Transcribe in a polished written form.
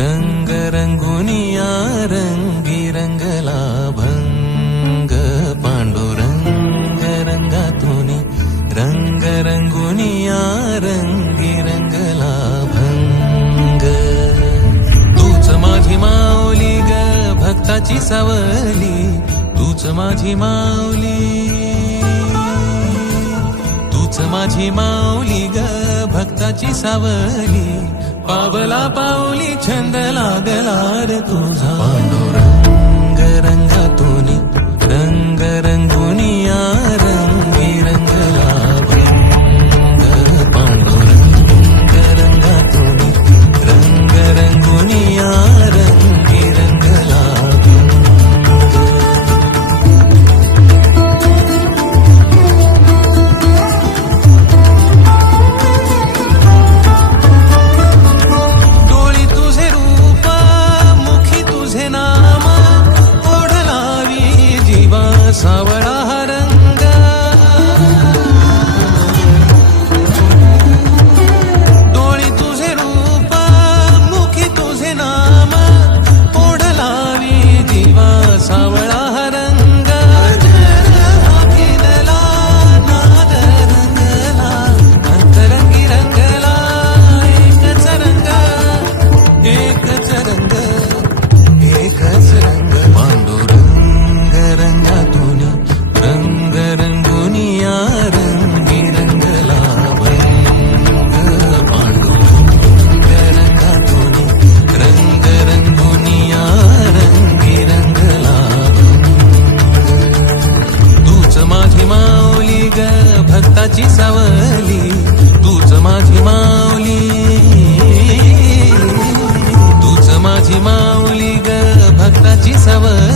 रंग रंगुनिया रंगी रंगला भंग पांडुरंग रंगातुनी रंग रंगुनिया रंगी रंगला भंग तूच माझी माऊली ग भक्ताची सावली तूच माझी माऊली तूच माझी माऊली ग भक्ताची सावली पावला पाऊली छंद लागला रे तुझा पांडुरंग रंगातुनी रंग रंगुनिया रंगी रंगला भंग पांडुरंग रंगातुनी रंग रंगुनिया रंगी रंगला सावळा रंग डोळी तुझे रूप मुखी तुझे नाम ओढ लावी जीवा सावळा रंग अखिलला नाद रंगला अंतरंगी रंगला एकच रंग एकच रंग एकच रंग पांडुरंग रंगातुनी रंग रंगुनिया रंगी रंगला भंग पांडुरंग रंगातुनी रंग रंगुनिया रंगी रंगला तूच माझी माऊली ग भक्ताची सावली तूच माझी माऊली तूच माझी माऊली ग भक्ताची सावली